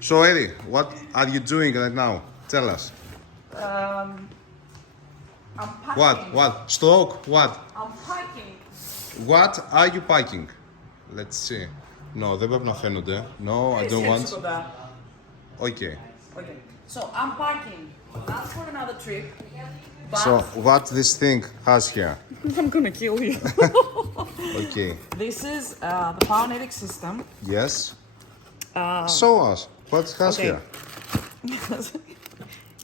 So Eddie, what are you doing right now? Tell us. I'm packing. What? Stroke? What? I'm packing. What are you packing? Let's see. No, δεν πρέπει να φαίνονται. No, I don't want. Okay. Okay. So I'm packing. Not for another trip. But So what this thing has here? I'm gonna kill you. Okay. This is the Powenetics system. Yes. Show us. What it has Okay. here?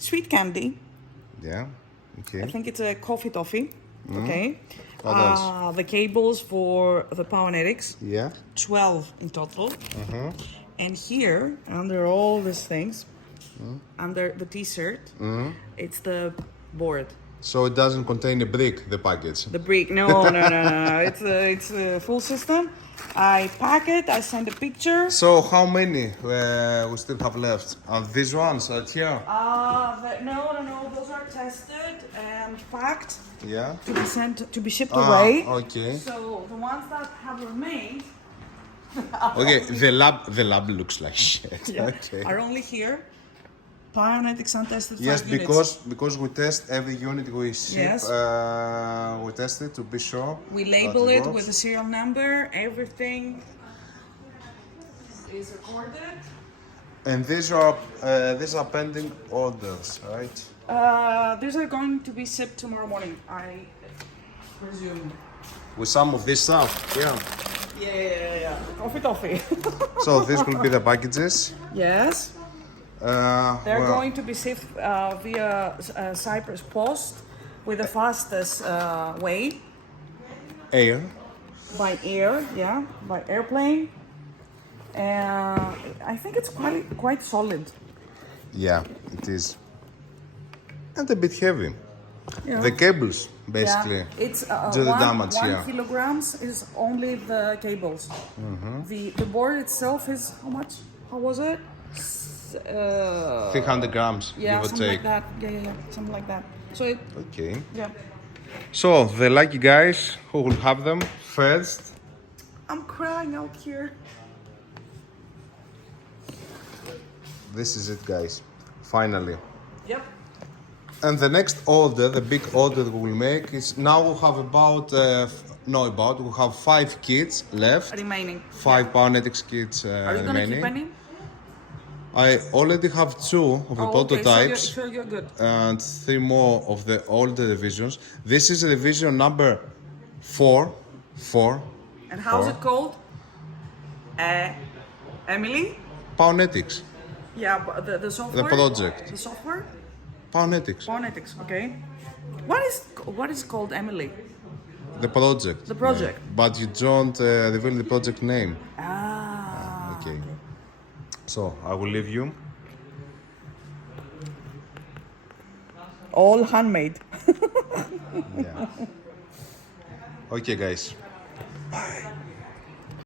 Sweet candy. Yeah. Okay. I think it's a coffee toffee. Okay. What else? The cables for the Powenetics. Yeah. 12 in total. And here, under all these things, under the t-shirt, it's the board. So it doesn't contain a brick, the package. The brick. No. It's a full system. I pack it. I send a picture. So how many we still have left? These ones right here? No. Those are tested and packed Yeah. to be sent to be shipped away. Okay. So the ones that have remained Okay. The lab looks like shit. Okay. are only here. Powenetics untested. Yes, 5 units. because we test every unit we ship. Yes. We test it to be sure. We label that it works. with the serial number. Everything is recorded. And these are pending orders, right? These are going to be shipped tomorrow morning, I presume. With some of this stuff. Yeah. Yeah. Coffee toffee. So this will be the packages. Yes. They're Well, going to be shipped via Cyprus Post with the fastest way. Air. By air, by airplane. I think it's quite solid. Yeah, it is. And a bit heavy. Yeah. The cables, basically. Yeah. It's do the damage, 1 kilograms is only the cables. The board itself is how much? How was it? 300 grams, Yeah, give or something take. like that. Yeah, something like that. So it, Okay. yeah. So the lucky guys who will have them first. I'm crying out here. This is it, guys. Finally. Yep. And the next order, the big order we will make is now we have we have 5 kits left. Remaining. 5 Powenetics kits Are you gonna remaining. keep any? I already have 2 of the prototypes. Okay, so you're good. And 3 more of the older revisions. This is revision number 4. And how's it called? Emily? Powenetics. Yeah, but the software. The project. The software? Powenetics. Powenetics. Okay. What is called Emily? The project. The project. Yeah. But you don't reveal the project name. Ah. Okay. So I will leave you. All handmade. Yeah. Okay, guys. Bye.